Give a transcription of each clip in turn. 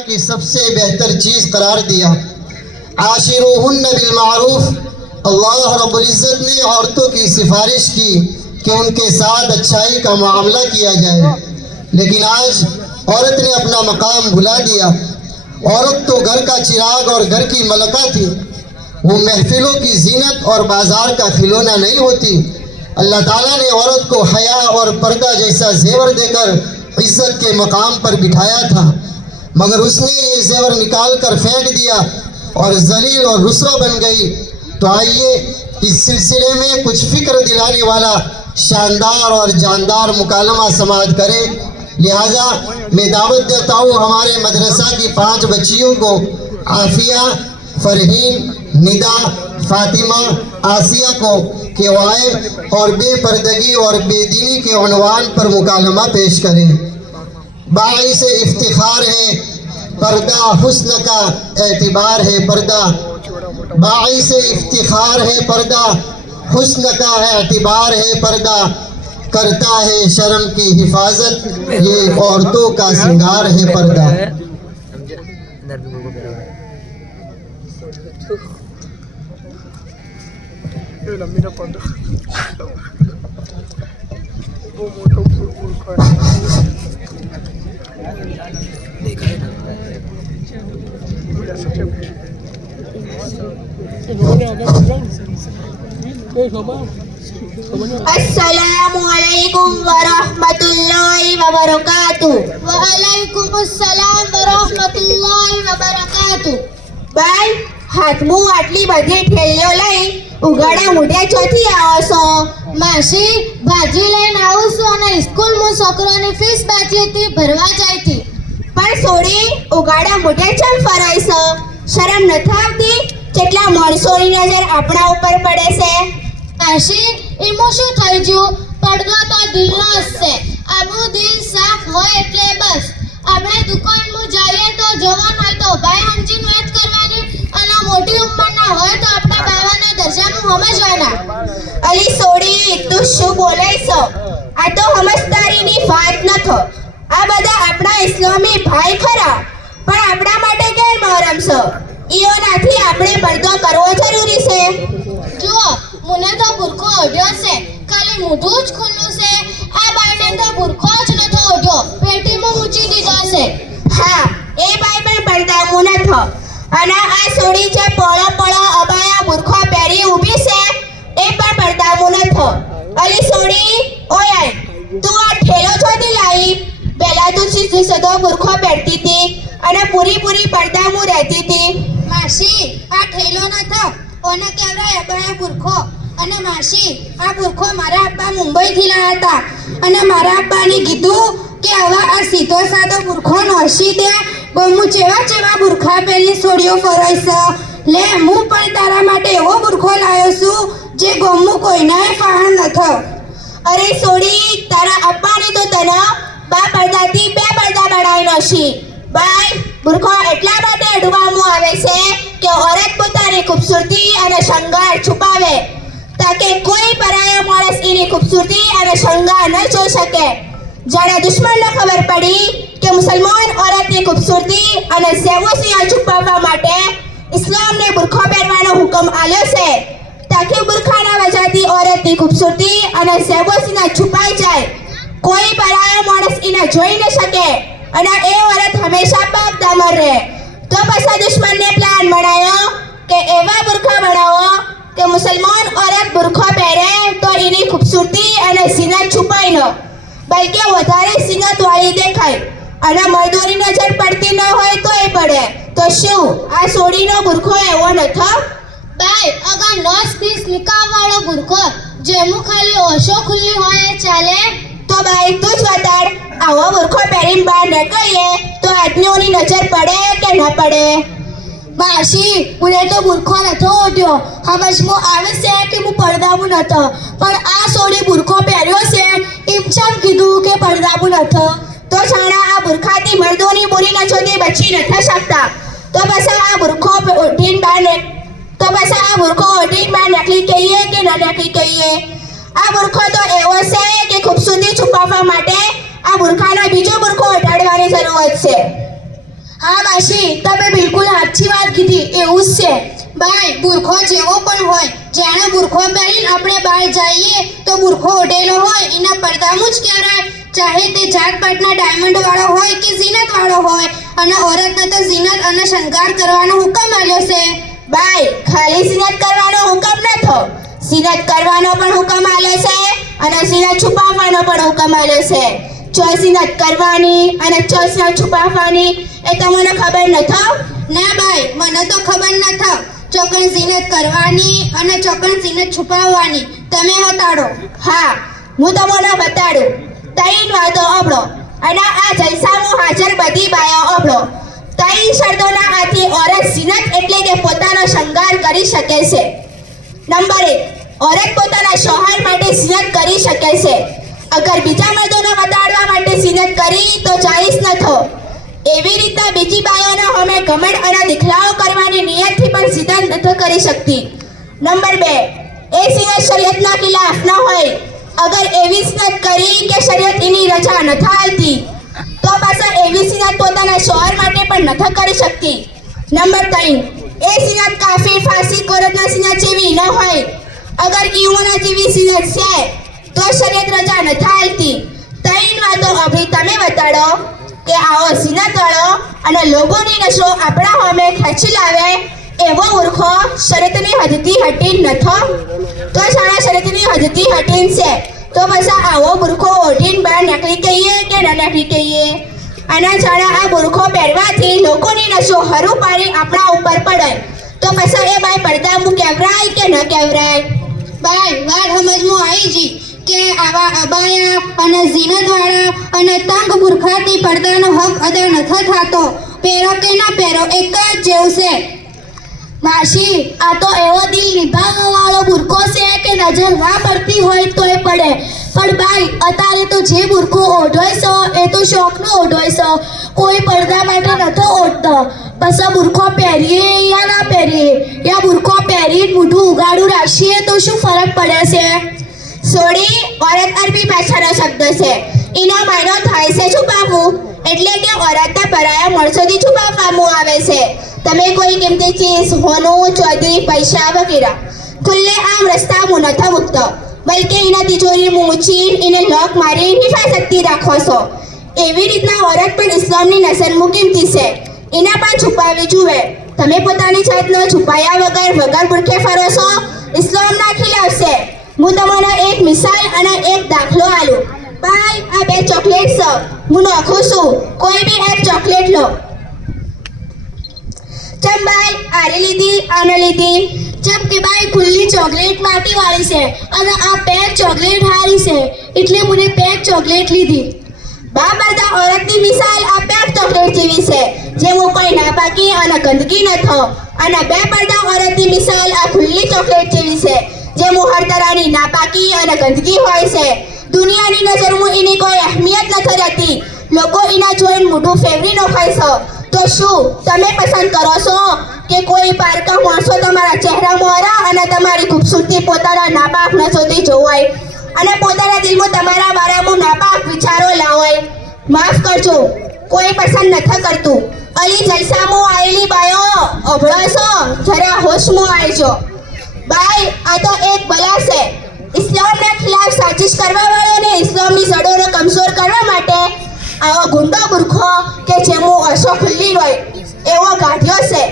की सबसे बेहतर चीज़ करार दिया। आशिरुहुन्ना बिल मारूफ, अल्लाह रब्बुल इज़्ज़त ने औरतों की सिफारिश की कि उनके साथ अच्छाई का मामला किया जाए, लेकिन आज औरत ने अपना मकाम भुला दिया। औरत तो घर का चिराग और घर की मलका थी, वो महफिलों की जीनत और बाजार का खिलौना नहीं होती। अल्लाह ताला ने औरत को हया और पर्दा जैसा जेवर देकर इज्जत के मकाम पर बिठाया था, मगर उसने ये जेवर निकाल कर फेंक दिया और जलील और रुसवा बन गई। तो आइए इस सिलसिले में कुछ फिक्र दिलाने वाला शानदार और जानदार मुकालमा समाअत करें। लिहाजा मैं दावत देता हूँ हमारे मदरसा की 5 बच्चियों को, आफिया, फरहीन, निदा, फातिमा, आसिया को, कि वो आए और बेपर्दगी और बेदीनी के उन्वान पर मुकालमा पेश करें। बाइस इफ्तिखार है पर्दा, हुस्न का एतबार है पर्दा। बाइस इफ्तिखार है पर्दा, हुस्न का एतबार है पर्दा। करता है शर्म की हिफाजत, ये औरतों का श्रृंगार है पर्दा। अस्सलामुअलैकुम वरहमतुल्लाहि वबरकातुह। वअलैकुमुस्सलाम वरहमतुल्लाहि वबरकातुह। भाई हाथमू आटली बधी ठेલીઓ લઈ ઉગાડા મોઢે ચોથી આવો છો? માસી ભાજી લઈને આવું છું અને સ્કૂલમાં છોકરાની ફીસ બાકી હતી, ભરવા જાય હતી. પણ સોડી ઉગાડા મોઢે ચમ ફરાય છો? શરમ નથી આવતી? કેટલા માણસોની નજર આપણા ઉપર પડે છે. માસી એમાં શું થઈ ગયું? પડદો તો દિલનો જ છે. આપણું દિલ સાફ હોય એટલે બસ. આપણે દુકાનમાં જઈએ તો જવાન હોય તો ભાઈ સમજીને વાત કરવાની, અને મોટી ઉંમરના હોય તો આપણા બાવાના દરજાનું સમજવાના. અલી સોડી તું શું બોલે છો? આ તો સમજદારીની વાત નથી. આ બધા આપણા ઇસ્લામી ભાઈ ખરા, પણ આપણા માટે ગેરમહરમ છે. ઈઓનાથી આપણે પડદો કરવો જરૂરી છે. જુઓ, મને તો બુરખો ઓઢ્યો છે, ખાલી મોઢું જ ખુલ્લું છે. આ બાઈને તો બુરખો જ નતો ઓઢ્યો, પેટીમાં મૂકી દીધો છે. હા, એ બાઈ પણ પડદામાં નથી. અને આ સોડી જે પોળો પોળો અબાયા બુરખો પહેરી ઊભી છે, એ પણ પડદામાં નથી. અલી સોડી, ઓય તું આ ઠેલો છોડી લાવી? પહેલા તું સીધી સદો બુરખો પહેરતી હતી અને પૂરી પડદામાં રહેતી હતી. માસી આ ઠેલો નથી, ઓને કહેવાય અબાયા બુરખો. અને માસી આ બુરખો મારા અબ્બા મુંબઈથી લાવ્યા હતા, અને મારા અબ્બાને કીધું કે હવે આ સીધો સાદો બુરખો નોસી દે. હું ચેવા બુરખા પહેરી સોડીઓ ફરાય છે. લે, હું પણ તારા માટે એવો બુરખો લાવ્યો છું જે ગમું કોઈનાય ફાહન નથી. અરે સોડી, તારા અબ્બાને તો તને બા પડદાથી 2 પડદા બનાવી નોશી. બાય બુરખો એટલા માટે અડવામાં આવે છે કે औरत પોતાની ખૂબસૂરતી અને શણગાર છુપાવે, તાકે કોઈ પરાયો માણસ એની ખૂબસૂરતી અને શણગાર ન જોઈ શકે. જ્યારે દુશ્મનને ખબર પડી કે મુસલમાન औरतની ખૂબસૂરતી અને સેવોસિયા છુપાવવા માટે ઇસ્લામને બુરખો પહેરવાનો હુકમ આલ્યો છે, તાકે બુરખાના વજાથી औरतની ખૂબસૂરતી અને સેવોસિયા છુપાઈ જાય, કોઈ પરાયો માણસ એને જોઈ ન શકે, અને એ औरत હંમેશા પાકદામર રહે. તો પછી દુશ્મનને પ્લાન બનાવ્યો કે એવા બુરખા બનાવો કે મુસલમાન औरत બુરખો પહેરે તો એની ખૂબસૂરતી અને ઝીનત છુપાઈ ન, બલકે વધારે ઝીનત વાળી દેખાય. અને મર્દોની નજર પડતી ન હોય તો એ પડે. તો શું આ સોડીનો બુરખો એવો નથી? બાય અગર નોસ પીસ નિકાબ વાળો બુરખો જેનું ખાલી ઓશો ખુલ્લી હોય એ ચાલે? તો બાય તું જ બતાડ, આવો બુરખો પહેરીને બહાર નીકળીએ તો આદમીઓની નજર પડે કે ન પડે? માસી મને તો બુરખો નતો ઓઢ્યો, સમજમાં આવે છે કે હું પડદામાં નતો, પણ આ સોડી બુરખો પહેર્યો છે એમ ચમ કીધું કે પડદામાં નતો? તો છાણા આ બુરખાથી મર્દોની બુરી નજરથી બચી નથી શકતા. તો પછી આ બુરખો ઓઢીને બહાર નીકળી કહીએ કે ન નીકળી કહીએ? આ બુરખો તો એવો છે કે ખૂબસૂરતી છુપાવવા માટે આ બુરખાનો બીજો બુરખો ઓઢાડવાની જરૂરત છે. હા માસી, તમે બિલકુલ સાચી વાત કીધી. એવું જ છે. બાય, બુરખો જેવો પણ હોય, જેણે બુરખો પહેરીને આપણે બહાર જઈએ તો બુરખો ઓઢેલો હોય એના પડદાનું જ કહેવાય. ચાહે તે જાતપાતના ડાયમંડ વાળો હોય કે ઝીનત વાળો હોય, અને ઓરતને તો ઝીનત અને શણગાર કરવાનો હુકમ આલ્યો છે. બાય, ખાલી ઝીનત કરવાનો હુકમ નથો, ઝીનત કરવાનો પણ હુકમ આલ્યો છે અને ઝીનત છુપાવવાનો પણ હુકમ આલ્યો છે. ચો ઝીનત કરવાની અને ચો ઝીનત છુપાવવાની એ તમને ખબર નથો? ના ભાઈ, મને તો ખબર નથો. ચોકન ઝીનત કરવાની અને ચોકન ઝીનત છુપાવવાની તમે બતાડો. હા, હું તમને બતાડું. ત્રણ વાતો ઓબળો અને આ જલસામાં હાજર બધી બાયો ઓબળો. ત્રણ શરતોના હાથે ઓરત ઝીનત એટલે કે પોતાનો શણગાર કરી શકે છે. નંબર 1, ઓરત પોતાના શોહર માટે ઝીનત કરી શકે છે. અગર બીજા મર્દોને બતાડવા માટે ઝીનત કરી તો જાયઝ નથો. એવી રીતના બીજી બાયોને અમે ઘમંડ અને દિખલાવો કરવાની નિયતથી પણ ઝીનત નથી કરી શકતી. નંબર 2, એ ઝીનત શરીયતના ખિલાફ ન હોય. અગર એવી ઝીનત કરી કે શરીયત એની રજા નથી આલતી તો પાછા એવી ઝીનત પોતાના શોહર માટે પણ નથી કરી શકતી. નંબર 3, એ ઝીનત કાફિર ફાસિક ઓરતના ઝીનત જેવી ન હોય. અગર ઈઓના જેવી ઝીનત છે તો શરીયત રજા નથી આલતી. ત્રણ વાતો અભી તમે બતાડો કે આવો ઝીનત વાળો અને લોકોની નશો આપણા સામે ખેંચી લાવે એવો મૂર્ખો શરીયતની હદથી હટી નથો. તો શાળા શરીયતની હદથી હટીન છે તો પાછા આવો મૂર્ખો ઓઢીને બહાર નીકળી કહીએ કે ન નીકળી કહીએ. અને શાળા આ મૂર્ખો પહેરવાથી લોકોની નશો હરું પાડી આપણા ઉપર પડે તો પાછા એ બાય પડદામાં કેવરાય કે ન કેવરાય? બાય, વાત સમજમાં આવી જી કે આવા અબાયા અને ઝીનતવાળા અને તંગ બુરખાથી પડદાનો હક અદા નથી થતો. પહેરો કે ના પહેરો એક જ જેવું છે. માસી, આ તો એવો દિલ નિભાવવા વાળો બુરખો છે કે નજર ના પડતી હોય તોય પડે. પણ ભાઈ, અત્યારે તો જે બુરખો ઓઢોય છો એ તો શોખનો ઓઢોય છો, કોઈ પડદા માટે નતો ઓઢતો. પછી બુરખો પહેરીએ યા ના પહેરીએ, યા બુરખો પહેરીને મોઢું ઉગાડું રાખીએ તો શું ફરક પડે છે? સોડી ઓરત અરબી ભાષાનો શબ્દ છે. એનો માયનો થાય છે છુપાવવું, એટલે કે ઓરતના પરાયા માણસોથી છુપાવવામાં આવે છે. તમે કોઈ કિંમતી ચીજ, હોનું, ચોધરી, પૈસા વગેરે ખુલ્લે આમ રસ્તામાં નથી મૂકતો, બલકે એના તિજોરી મૂચી એને લોક મારી હિફાજતથી રાખો છો. એવી રીતના ઓરત પણ ઇસ્લામની નસરમાં કિંમતી છે, એના પણ છુપાવી જુએ. તમે પોતાની જાતનો છુપાયા વગર બુરખે ફરો છો, ઇસ્લામના ખિલાફ છે. હું તમને એક મિસાલ અને એક દાખલો આલું. ભાઈ, આ 2 ચોકલેટ છે, હું નાખું છું, કોઈ બી એક ચોકલેટ લો. ચમ ભાઈ, આરી લીધી આને લીધી? ચમ કે ભાઈ ખુલ્લી ચોકલેટ માટી વાળી છે અને આ પેક ચોકલેટ હારી છે એટલે મને પેક ચોકલેટ લીધી. બાબરદા ઓરતની મિસાલ આ પેક ચોકલેટ જેવી છે, જેમાં કોઈ નાપાકી અને ગંદકી નથો. અને બે પડદા ઓરતની મિસાલ આ ખુલ્લી ચોકલેટ જેવી છે, જેમાં હર તરહની નાપાકી અને ગંદકી હોય છે. દુનિયાની નજરમાં એની કોઈ અહેમિયત નથી રહેતી. લોકો એના જોઈને મોઢું ફેરવી નાખાય છે. તો શું તમે પસંદ કરો છો કે કોઈ પારકા માણસો તમારા ચહેરામાં હરા અને તમારી ખૂબસૂરતી પોતાના નાપાક નજરથી જોવાય અને પોતાના દિલમાં તમારા બારામાં નાપાક વિચારો લાવાય? માફ કરજો, કોઈ પસંદ નથી કરતું. અલી જલસામાં આવેલી બાયો અભળો છો, જરા હોશમાં આવજો. બાય, આ તો એક બલા છે. ઇસ્લામના ખિલાફ સાજિશ કરવા વાળોને ઇસ્લામની જડોને કમજોર કરવા માટે આવો ગુંડો બુરખો કે જેમાં અસો ખુલ્લી હોય એવો કાઢ્યો છે.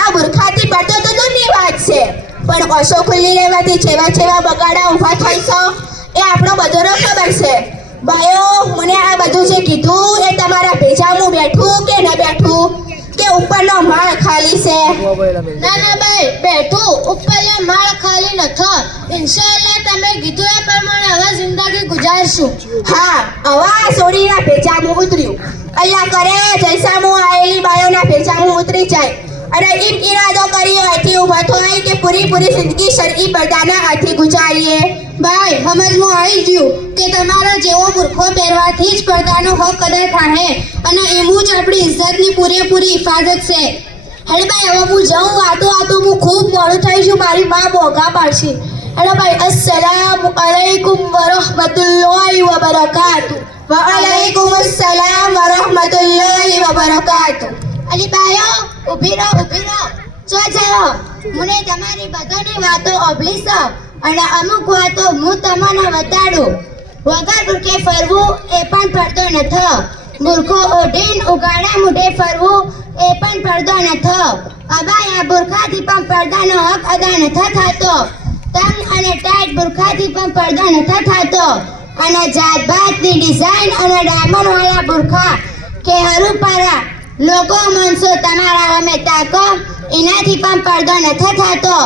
આ બુરખાથી પડતો તો દૂરની વાત છે, પણ અસો ખુલ્લી રહેવાથી જેવા બગાડા ઊભા થાય છે એ આપણો બધોનો ખબર છે. બાયો, મને આ બધું જે કીધું એ તમારા ભેજામાં બેઠું કે ન બેઠું, કે ઉપરનો માળ ખાલી છે? ના ના ભાઈ, બેઠું, ઉપરનો માળ ખાલી નથી. ઇન્શાઅલ્લાહ તમે કીધું એ પ્રમાણે હવે જિંદગી ગુજારશું. હા, હવા સોડીના ભેજામાં ઉતર્યું. અલ્લાહ કરે જલસામાં આવેલી બાયોના ભેજામાં ઉતરી જાય અને એમ ઈરાદો કરી અહીંથી ઊભા થાય કે પૂરી જિંદગી શરઈ પડદાના હાથે ગુજારીએ. ભાઈ, સમજમાં આવી ગયું કે તમારા જેવો બુરખો પહેરવાથી જ પડદાનો હક અદા થાય અને એનું જ આપણી ઇજ્જતની પૂરેપૂરી હિફાજત છે. હેલો ભાઈ, હવે હું જાઉં. આતો હું ખૂબ મોડું થઈ છું, મારી મા બોગા પાડશે. હેલો ભાઈ, અસ્સલામુ અલૈકુમ વરહમતુલ્લાહિ વબરકાતુહ. વઅલૈકુમ અસ્સલામ વરહમતુલ્લાહિ વબરકાતુહ. અલી બાયો ઊભી રહો જો જાઓ મને તમારી બધાની વાતો ઓબલીશ અને અમુક વાતો હું તમને બતાડું વગર બુરખે ફરવું એ પણ પડતો નથી બુરખો ઓઢીને ઉગાડા મૂઢે ફરવું એ પણ પડતો નથી અબાયા બુરખાથી પણ પડદાનો હક અદા નથી થતો તંગ અને ટાઈટ બુરખાથી પણ પડદો નથી થતો અને જાત ભાતની ડિઝાઇન અને ડાયમંડ વાળા બુરખા કે હરુપારા લોકો મનસો તમારા અમે તાકો એનાથી પણ પડદો નથી થતો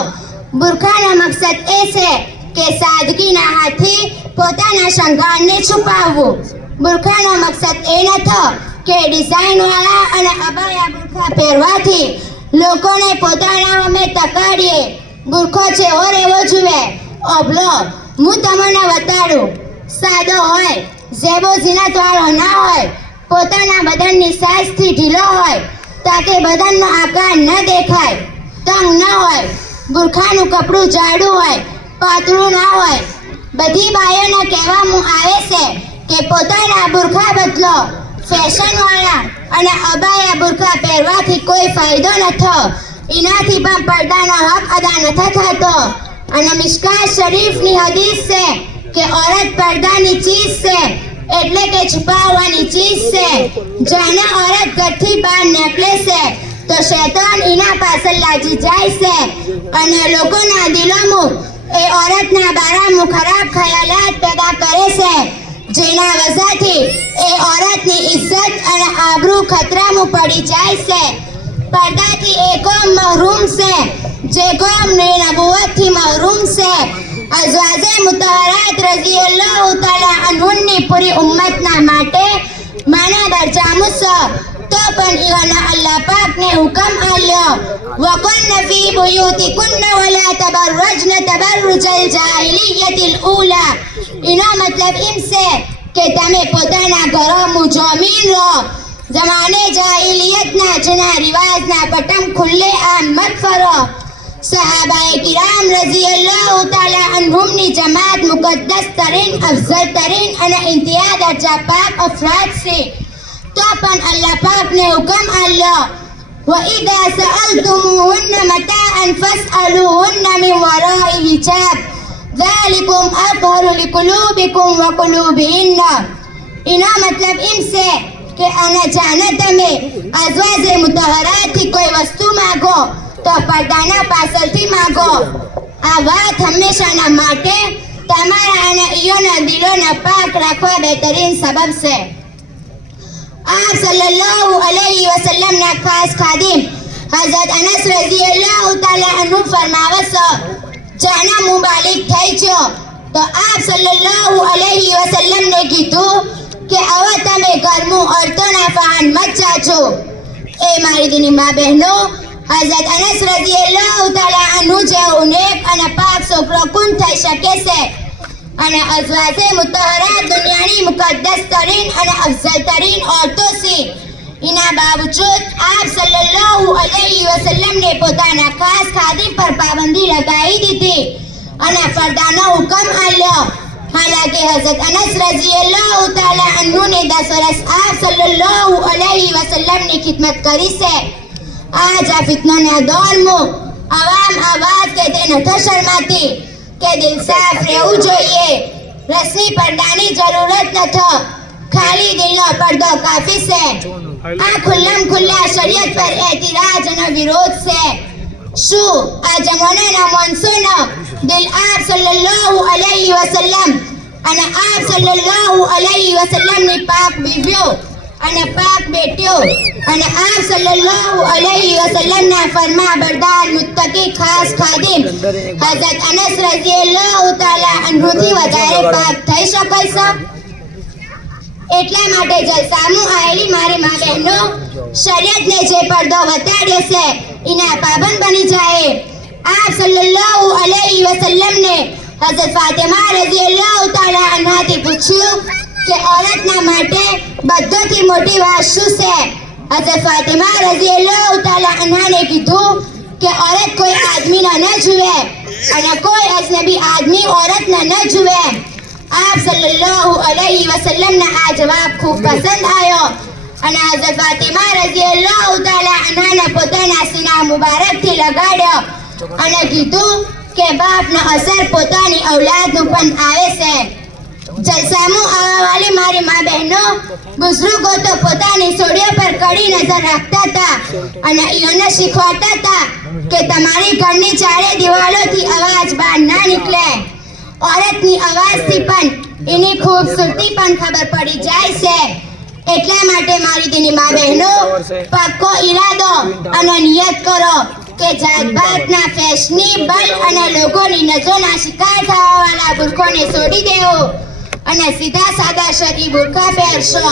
બુરખાનો મકસદ એ છે કે સાદગીના હાથથી પોતાના શણગારને છુપાવવું બુરખાનો મકસદ એ નથી કે ડિઝાઇન વાળા અને અબાયા બુરખા પહેરવાથી લોકોને પોતાના અમે તકાડીએ બુરખો છે ઓર એવો જુએ ઓબલો હું તમને બતાડું સાદો હોય ઝેબો ઝીનત વાળો ના હોય પોતાના બદનની સાઇઝથી ઢીલો હોય તાકે બદનનો આકાર ન દેખાય તંગ ન હોય બુરખાનું કપડું જાડું હોય પાતળું ના હોય બધી બાયોને કહેવામાં આવે છે કે પોતાના બુરખા બદલો ફેશનવાળા અને અબાયા બુરખા પહેરવાથી કોઈ ફાયદો નથી એનાથી પણ પડદાનો હક અદા નથી થતો અને મિશકાત શરીફની હદીસ છે કે औरत પડદાની ચીજ છે એટલે કે છુપાવવાની ચીજ છે જાણે औरत ઘરથી બહાર નીકળે છે તો શૈતાન એના પાછળ લાગી જાય છે અને લોકોના દિલોમાં એ औरतના બારામાં ખરાબ ખ્યાલાત પેદા કરે છે જેના વજહથી એ औरतની ઇજ્જત અને આબરૂ ખતરામાં પડી જાય છે पर्दाથી એ કોમ મહરૂમ છે જે કોમ નબુવતથી મહરૂમ છે અઝવાજે મુતહરાત રઝિયલ્લાહુ તઆલા અન્હુની પૂરી ઉમ્મતના માટે માના દરજામું છે તો પણ ઈવાના અલ્લાહ પાકને હુકમ આલ્યો વકુન ફી બુયુતિકુન્ન વલા તબરજન તબરુજલ જાહિલિયતિલ ઊલા એનો મતલબ એમ છે કે તમે પોતાના ઘરોમાં જમીન રહો जमाने जाहिलियतना जना रिवाजना पटम खुले आम मत फरो सहाबाए किराम रज़ियल्लाहु ताला अन्हुमनी जमात मुकद्दस तरीन अफजल तरीन અને ઇમ્તિયાઝ દરજા પાક અફરાદ છે તો પણ અલ્લાહ પાક ને હુકમ આલ્યો وإذا سألتموهن متاعا فاسألوهن من وراء حجاب ذلكم أطهر لقلوبكم وقلوبهن એનો મતલબ એમ છે કે આના જાણે તમે અઝવાજે મુતહરાથી કોઈ વસ્તુ માંગો તો પડદાના પાછળથી માંગો આ વાત હંમેશાના માટે તમારા અને ઈયોના દિલોના પાક રાખવા બહેતરીન સબબ છે आप सल्लल्लाहु अलैहि वसल्लम ना खास खादिम हजरत अनस रज़ियल्लाहु ताला अन्हु फरमावे છે જાના મુબાલિક થઈ ગયો તો આપ સલ્લલ્લાહુ અલૈહિ વસલ્લમ ને કીધું કે હવે તમે ઘરનું ઓરતોના ફાન મત ચાચો એ મારી દીની મા બહેનો હઝરત અનસ રઝિયલ્લાહુ તાલા અન્હુ જેવો નેક અને પાક છોકરો કોણ થઈ શકે છે અને અઝવાજે મુતહરાત દુનિયાની મુકદ્દસ તરીન અને અફઝલ તરીન औरतों છે એના બાવજૂદ આપ સલ્લલ્લાહુ અલૈહિ વસલ્લમ ને પોતાના ખાસ ખાદિમ પર પાબંદી લગાવી દીધી અને પડદાનો હુકમ આલ્યો हालांकि हजरत अनस रज़ियल्लाहु ताला अन्हु ने 10 वर्ष आप सल्लल्लाहु अलैहि वसल्लम ने खिदमत करी से आज आ फितनाના દોરમાં આવામ આ વાત કહેતે નથી શરમાતી કે દિલ સાફ રહેવું જોઈએ રસમી પડદાની જરૂરત નથી ખાલી દિલનો પડદો કાફી છે આ ખુલ્લમ ખુલ્લા શરીયત પર એતરાજ અને વિરોધ છે શું આ જમાનાના માણસોનો દિલ આપ સલ્લલ્લાહુ અલૈહિ વસલ્લમ અને આપ સલ્લલ્લાહુ અલૈહિ વસલ્લમની પાક બીવીઓ અને પાક બેટીઓ અને આપ સલ્લલ્લાહુ અલૈહિ વસલ્લમના ફરમા બરદાર મુત્તકી ખાસ ખાદિમ હઝરત અનસ રઝિયલ્લાહુ તાલા અન્હુથી વધારે પાક થઈ શકે છે એટલા માટે જલસામાં આવેલી મારી મા બહેનો શરીયતને જે પડદો બતાડ્યો છે એના પાબંદ બની જાય आप सल्लल्लाहु अलैहि वसल्लम ने हजरत फातिमा रज़ियल्लाहु ताला अन्हाથી પૂછ્યું કે औरतના માટે બધાથી મોટી વાત શું છે हजरत फातिमा रज़ियल्लाहु ताला अन्हाને કીધું કે औरत કોઈ આદમીને ન જુએ અને કોઈ અજનબી આદમી औरतને ન જુએ आप सल्लल्लाहु अलैहि वसल्लम ने આ જવાબ ખૂબ પસંદ આવ્યો અને હઝરત ફાતિમા રઝિયલ્લાહુ તઆલા અન્હાને પોતાના સીના મુબારકથી લગાડ્યો અને કીધું કે બાપનો અસર પોતાની ઔલાદનું પણ આવે છે. જલસામાં આવવાવાળી મારી મા બહેનો બુઝુર્ગો તો પોતાની સોડીઓ પર કડી નજર રાખતા હતા અને એને શીખવાડતા હતા કે તમારી ઘરની ચારે દિવાલોથી અવાજ બહાર ના નીકળે. औरतની અવાજથી પણ એની ખૂબસૂરતી પણ ખબર પડી જાય છે. એટલા માટે મારી દીની મા બહેનો પાક્કો ઈરાદો અને નિયત કરો કે જાતભાતના ફેશનેબલ અને લોકોની નજરોના શિકાર થવાવાળા બુરખોને છોડી દેવો અને સીધા સાદા શરઈ બુરખા પહેરશો.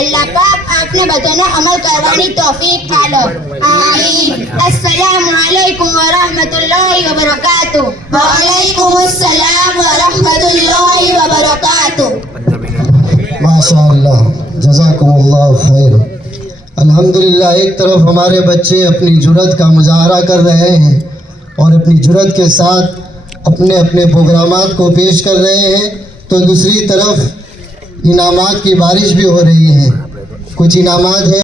અલ્લાહ પાક આપને બધાને અમલ કરવાની તૌફીક આપે. આમીન. અસ્સલામુ અલૈકુમ વ રહમતુલ્લાહિ વ બરકાતુહુ. વ અલૈકુમ अस्सलाम व रहमतुल्लाहि व बरकातुहू. माशाअल्लाह, जज़ाकुमुल्लाह खैर। अल्हम्दुलिल्लाह, एक तरफ हमारे बच्चे अपनी जुर्रत का मुजाहरा कर रहे हैं और अपनी जुर्रत के साथ अपने अपने प्रोग्रामात को पेश कर रहे हैं, तो दूसरी तरफ इनामात की बारिश भी हो रही है. कुछ इनामात है